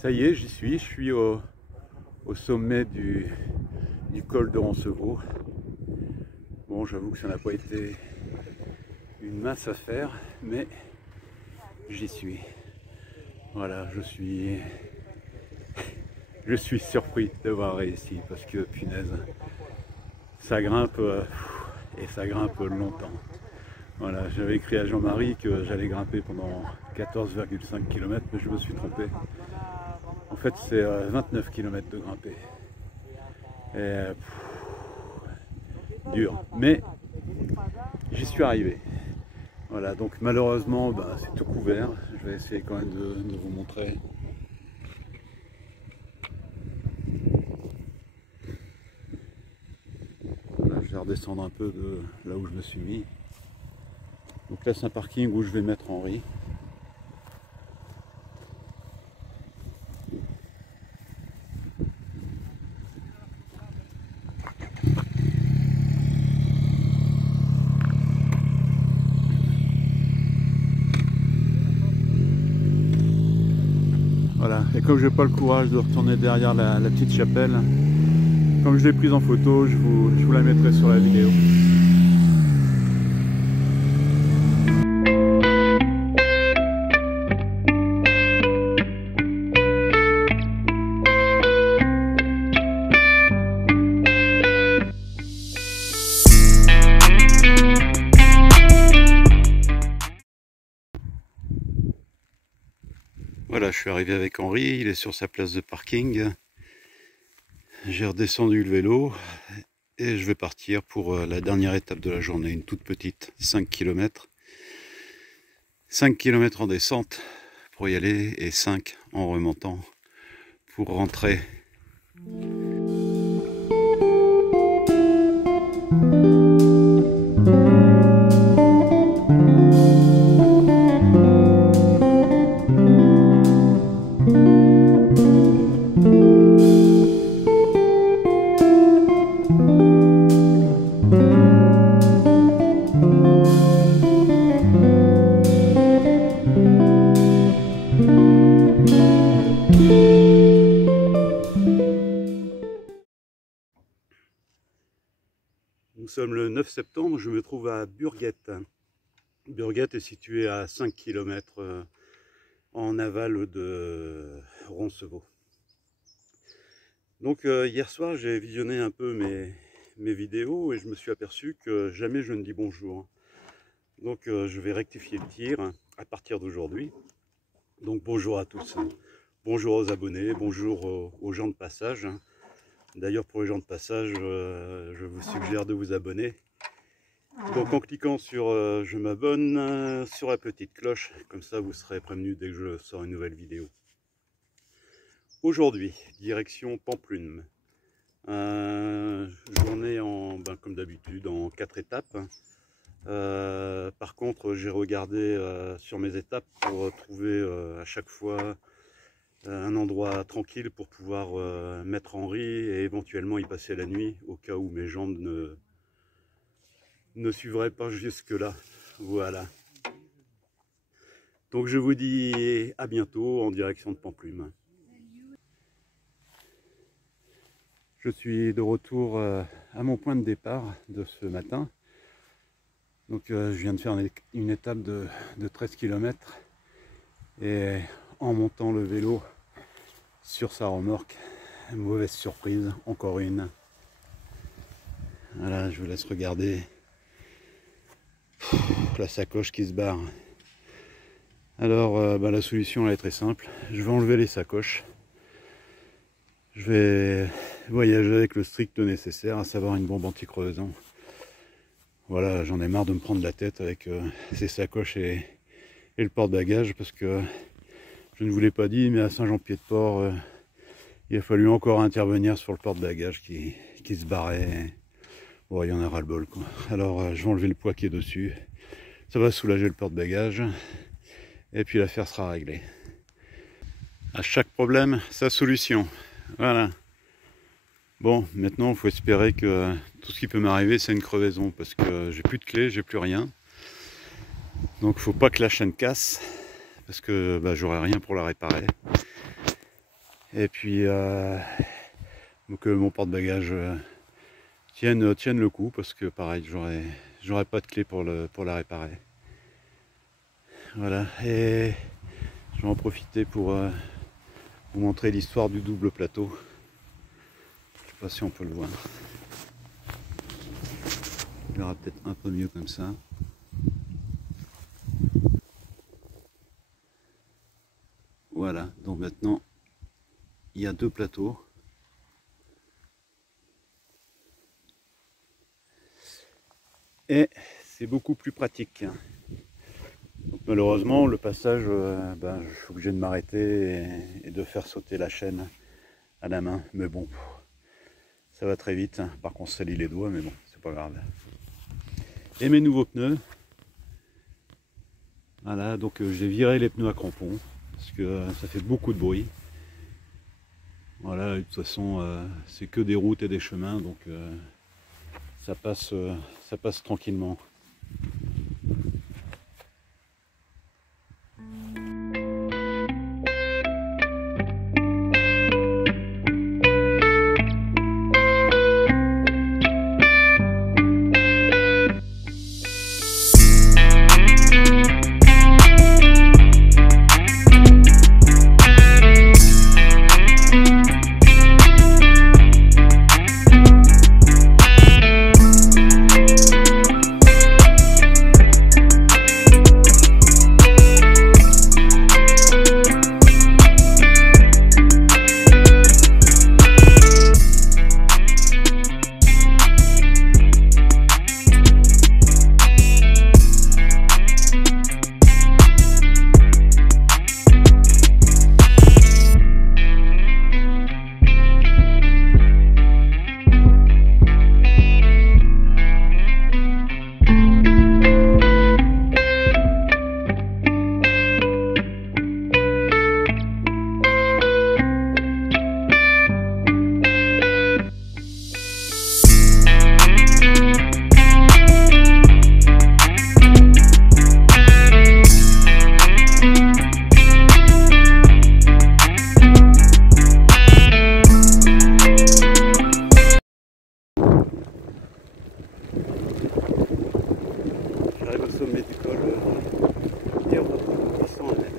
Ça y est, j'y suis. Je suis au sommet du col de Roncevaux. Bon, j'avoue que ça n'a pas été une mince affaire, mais j'y suis. Voilà, je suis surpris d'avoir réussi parce que, punaise, ça grimpe et ça grimpe longtemps. Voilà, j'avais écrit à Jean-Marie que j'allais grimper pendant 14,5 km, mais je me suis trompé. En fait, c'est 29 km de grimper. Et, dur, mais j'y suis arrivé. Voilà, donc malheureusement, c'est tout couvert. Je vais essayer quand même de vous montrer. Voilà, je vais redescendre un peu de là où je me suis mis. Donc là, c'est un parking où je vais mettre Henri. Voilà, et comme je n'ai pas le courage de retourner derrière la petite chapelle, comme je l'ai prise en photo, je vous la mettrai sur la vidéo. Voilà, je suis arrivé avec Henri, il est sur sa place de parking. J'ai redescendu le vélo et je vais partir pour la dernière étape de la journée, une toute petite, 5 km. 5 km en descente pour y aller et 5 en remontant pour rentrer. Nous sommes le 9 septembre, je me trouve à Burguette. Burguette est située à 5 km en aval de Roncevaux. Donc hier soir, j'ai visionné un peu mes vidéos et je me suis aperçu que jamais je ne dis bonjour. Donc je vais rectifier le tir à partir d'aujourd'hui. Donc bonjour à tous, bonjour aux abonnés, bonjour aux gens de passage. D'ailleurs, pour les gens de passage, je vous suggère de vous abonner. Donc en cliquant sur je m'abonne, sur la petite cloche, comme ça vous serez prévenu dès que je sors une nouvelle vidéo. Aujourd'hui, direction Pampelune. Journée comme d'habitude en 4 étapes. Par contre, j'ai regardé sur mes étapes pour trouver à chaque fois un endroit tranquille pour pouvoir mettre Henri et éventuellement y passer la nuit au cas où mes jambes ne suivraient pas jusque là. Voilà. Donc je vous dis à bientôt en direction de Pampelune. Je suis de retour à mon point de départ de ce matin. Donc je viens de faire une étape de 13 km et en montant le vélo sur sa remorque, mauvaise surprise, encore une. Voilà, je vous laisse regarder la sacoche qui se barre. Alors la solution elle est très simple, je vais enlever les sacoches. Je vais voyager avec le strict nécessaire, à savoir une bombe anti-crevaison. Voilà, j'en ai marre de me prendre la tête avec ces sacoches et le porte-bagages parce que je ne vous l'ai pas dit, mais à Saint-Jean-Pied-de-Port, il a fallu encore intervenir sur le porte-bagages qui se barrait. Bon, il y en a ras-le-bol, quoi. Alors, je vais enlever le poids qui est dessus. Ça va soulager le porte-bagages. Et puis l'affaire sera réglée. À chaque problème, sa solution. Voilà. Bon, maintenant, il faut espérer que tout ce qui peut m'arriver, c'est une crevaison. Parce que j'ai plus de clé, j'ai plus rien. Donc, il ne faut pas que la chaîne casse. Parce que j'aurai rien pour la réparer. Et puis que mon porte-bagages tienne le coup, parce que pareil, j'aurais pas de clé pour la réparer. Voilà, et je vais en profiter pour vous montrer l'histoire du double plateau. Je sais pas si on peut le voir. Il verra peut-être un peu mieux comme ça. Voilà, donc maintenant il y a deux plateaux. Et c'est beaucoup plus pratique. Donc, malheureusement, le passage, je suis obligé de m'arrêter et de faire sauter la chaîne à la main. Mais bon, ça va très vite. Par contre, ça salit les doigts, mais bon, c'est pas grave. Et mes nouveaux pneus. Voilà, donc j'ai viré les pneus à crampons parce que ça fait beaucoup de bruit. Voilà, de toute façon, c'est que des routes et des chemins, donc ça passe tranquillement. J'arrive au sommet du col et on va prendre 800 mètres.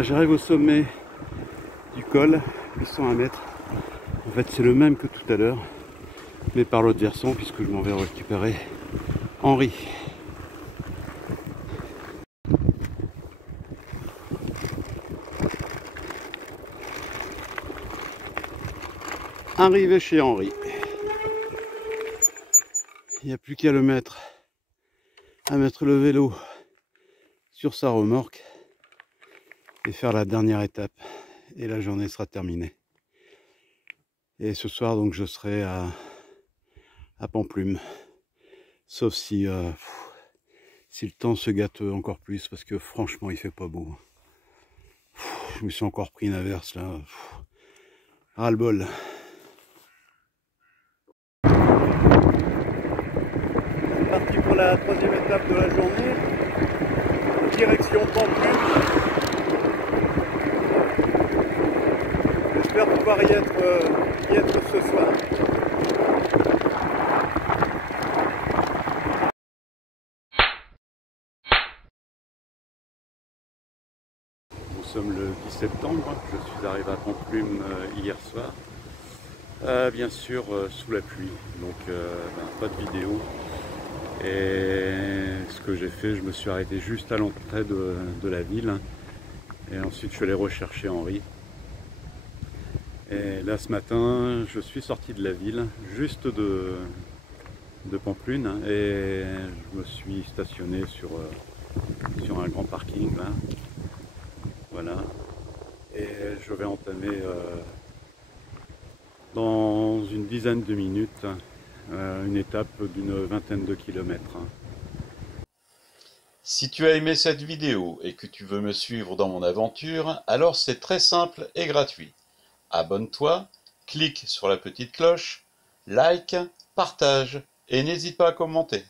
J'arrive au sommet du col, 801 mètres. En fait, c'est le même que tout à l'heure, mais par l'autre versant, puisque je m'en vais récupérer Henri. Arrivé chez Henri. Il n'y a plus qu'à à mettre le vélo sur sa remorque et faire la dernière étape. Et la journée sera terminée. Et ce soir, donc, je serai à Pamplume. Sauf si, si le temps se gâte encore plus, parce que franchement il fait pas beau. Je me suis encore pris une averse là. Ras-le-bol. C'est parti pour la troisième étape de la journée. Direction Pamplume. J'espère pouvoir y être ce soir. Nous sommes le 10 septembre, je suis arrivé à Pamplume hier soir, bien sûr sous la pluie, donc pas de vidéo. Et ce que j'ai fait, je me suis arrêté juste à l'entrée de la ville, et ensuite je suis allé rechercher Henri. Et là ce matin, je suis sorti de la ville, juste de Pamplume, et je me suis stationné sur un grand parking là. Voilà. Et je vais entamer dans une dizaine de minutes une étape d'une vingtaine de kilomètres. Si tu as aimé cette vidéo et que tu veux me suivre dans mon aventure, alors c'est très simple et gratuit. Abonne-toi, clique sur la petite cloche, like, partage et n'hésite pas à commenter.